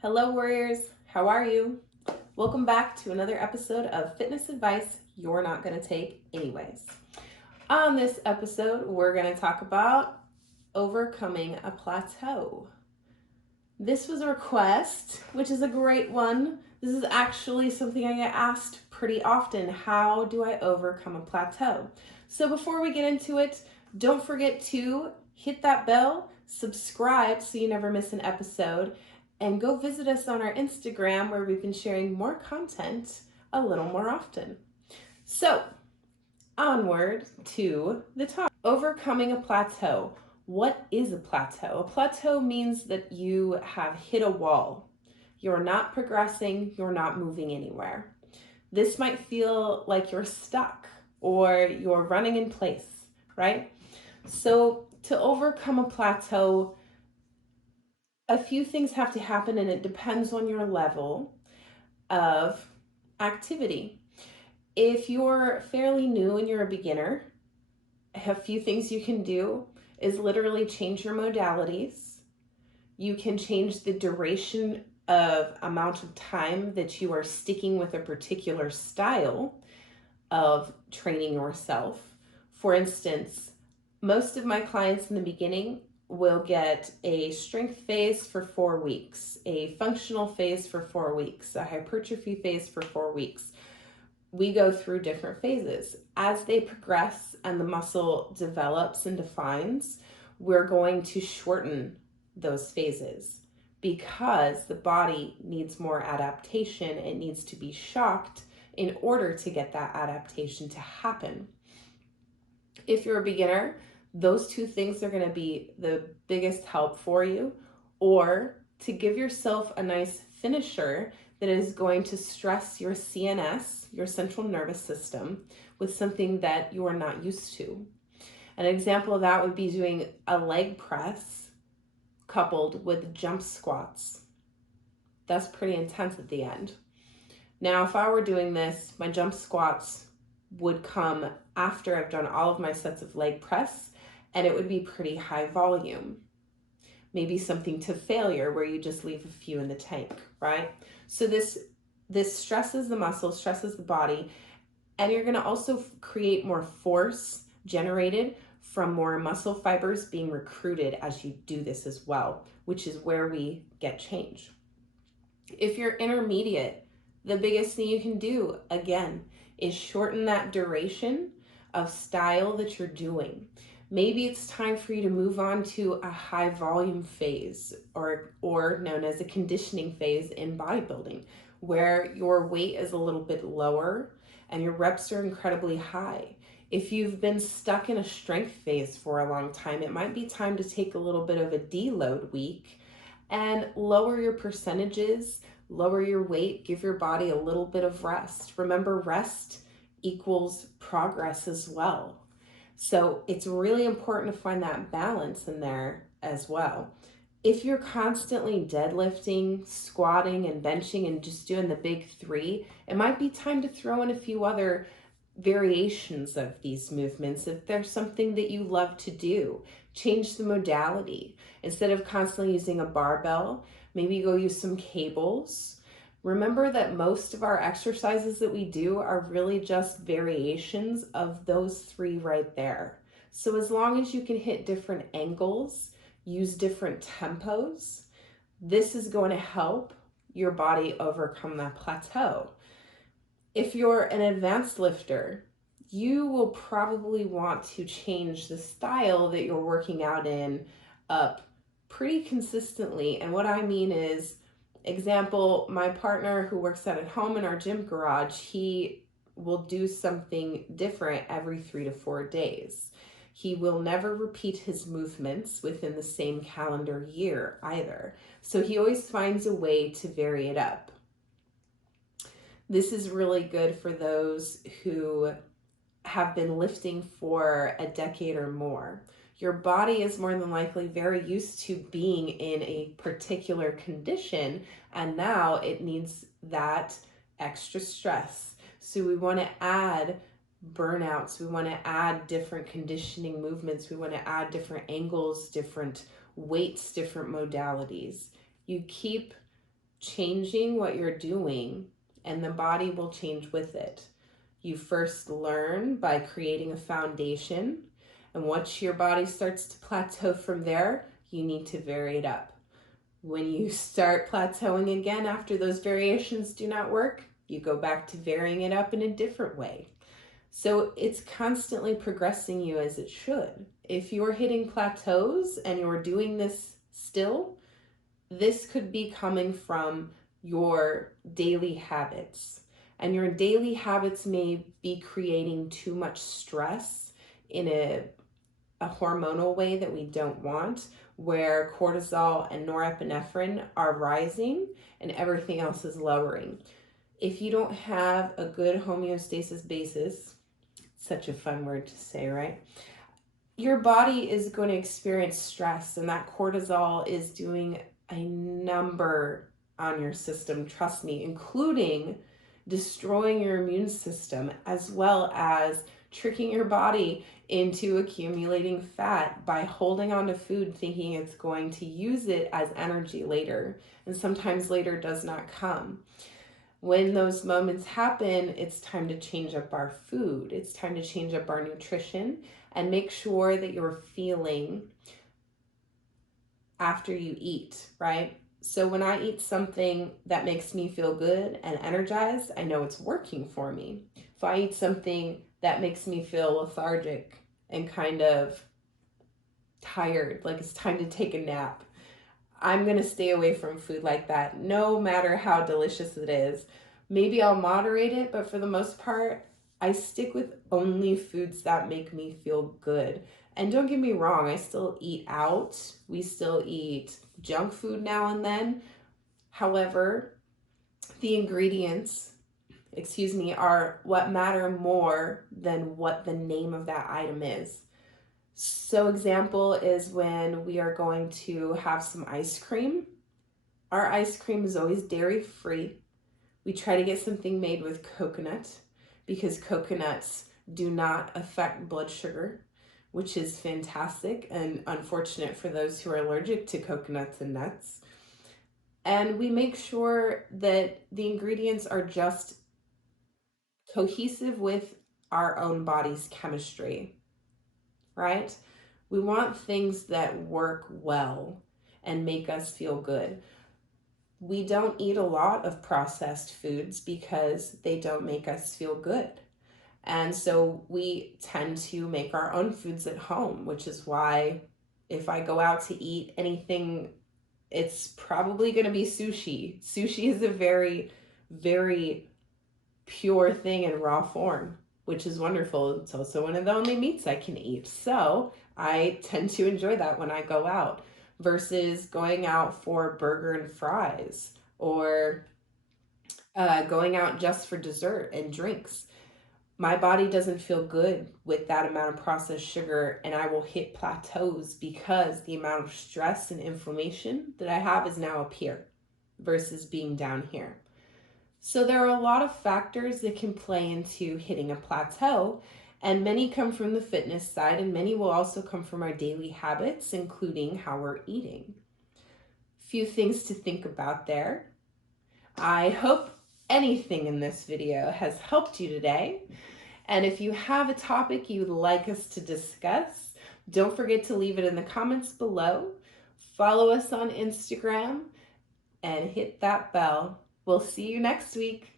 Hello, warriors. How are you? Welcome back to another episode of Fitness Advice You're Not Going to Take Anyways. On this episode, we're going to talk about overcoming a plateau. This was a request, which is a great one. This is actually something I get asked pretty often. How do I overcome a plateau? So before we get into it, don't forget to hit that bell, subscribe so you never miss an episode, and go visit us on our Instagram where we've been sharing more content a little more often. So, onward to the top. Overcoming a plateau. What is a plateau? A plateau means that you have hit a wall. You're not progressing, you're not moving anywhere. This might feel like you're stuck or you're running in place, right? So, to overcome a plateau, a few things have to happen, and it depends on your level of activity. If you're fairly new and you're a beginner, a few things you can do is literally change your modalities. You can change the duration of amount of time that you are sticking with a particular style of training yourself. For instance, most of my clients in the beginning will get a strength phase for 4 weeks, a functional phase for 4 weeks, a hypertrophy phase for 4 weeks. We go through different phases. As they progress and the muscle develops and defines, we're going to shorten those phases because the body needs more adaptation. It needs to be shocked in order to get that adaptation to happen. If you're a beginner, those two things are going to be the biggest help for you, or to give yourself a nice finisher that is going to stress your CNS, your central nervous system, with something that you are not used to. An example of that would be doing a leg press coupled with jump squats. That's pretty intense at the end. Now, if I were doing this, my jump squats would come after I've done all of my sets of leg press, and it would be pretty high volume. Maybe something to failure where you just leave a few in the tank, right? So this stresses the muscle, stresses the body, and you're gonna also create more force generated from more muscle fibers being recruited as you do this as well, which is where we get change. If you're intermediate, the biggest thing you can do, again, is shorten that duration of style that you're doing. Maybe it's time for you to move on to a high volume phase or known as a conditioning phase in bodybuilding, where your weight is a little bit lower and your reps are incredibly high. If you've been stuck in a strength phase for a long time, it might be time to take a little bit of a deload week and lower your percentages, lower your weight, give your body a little bit of rest. Remember, rest equals progress as well. So it's really important to find that balance in there as well. If you're constantly deadlifting, squatting, and benching and just doing the big three, it might be time to throw in a few other variations of these movements. If there's something that you love to do, change the modality. Instead of constantly using a barbell, maybe go use some cables. Remember that most of our exercises that we do are really just variations of those three right there. So as long as you can hit different angles, use different tempos, this is going to help your body overcome that plateau. If you're an advanced lifter, you will probably want to change the style that you're working out in up pretty consistently. And what I mean is, example, my partner who works out at home in our gym garage, he will do something different every 3 to 4 days. He will never repeat his movements within the same calendar year either. So he always finds a way to vary it up. This is really good for those who have been lifting for a decade or more. Your body is more than likely very used to being in a particular condition, and now it needs that extra stress. So we want to add burnouts, we want to add different conditioning movements, we want to add different angles, different weights, different modalities. You keep changing what you're doing, and the body will change with it. You first learn by creating a foundation, and once your body starts to plateau from there, you need to vary it up. When you start plateauing again after those variations do not work, you go back to varying it up in a different way. So it's constantly progressing you as it should. If you're hitting plateaus and you're doing this still, this could be coming from your daily habits. And your daily habits may be creating too much stress in a hormonal way that we don't want, where cortisol and norepinephrine are rising and everything else is lowering. If you don't have a good homeostasis basis, such a fun word to say, right? Your body is going to experience stress, and that cortisol is doing a number on your system, trust me, including destroying your immune system, as well as tricking your body into accumulating fat by holding on to food thinking it's going to use it as energy later, and sometimes later does not come. When those moments happen, it's time to change up our food. It's time to change up our nutrition and make sure that you're feeling after you eat, right? So when I eat something that makes me feel good and energized, I know it's working for me. If I eat something that makes me feel lethargic and kind of tired, like it's time to take a nap, I'm going to stay away from food like that, no matter how delicious it is. Maybe I'll moderate it, but for the most part, I stick with only foods that make me feel good. And don't get me wrong, I still eat out. We still eat junk food now and then. However, the ingredients, are what matter more than what the name of that item is. So example is when we are going to have some ice cream. Our ice cream is always dairy free. We try to get something made with coconut because coconuts do not affect blood sugar, which is fantastic and unfortunate for those who are allergic to coconuts and nuts. And we make sure that the ingredients are just cohesive with our own body's chemistry, right? We want things that work well and make us feel good. We don't eat a lot of processed foods because they don't make us feel good. And so we tend to make our own foods at home, which is why if I go out to eat anything, it's probably going to be sushi. Sushi is a very, very pure thing in raw form, which is wonderful. It's also one of the only meats I can eat. So I tend to enjoy that when I go out versus going out for burger and fries or going out just for dessert and drinks. My body doesn't feel good with that amount of processed sugar, and I will hit plateaus because the amount of stress and inflammation that I have is now up here versus being down here. So there are a lot of factors that can play into hitting a plateau, and many come from the fitness side, and many will also come from our daily habits, including how we're eating. Few things to think about there. I hope anything in this video has helped you today. And if you have a topic you'd like us to discuss, don't forget to leave it in the comments below. Follow us on Instagram and hit that bell. We'll see you next week.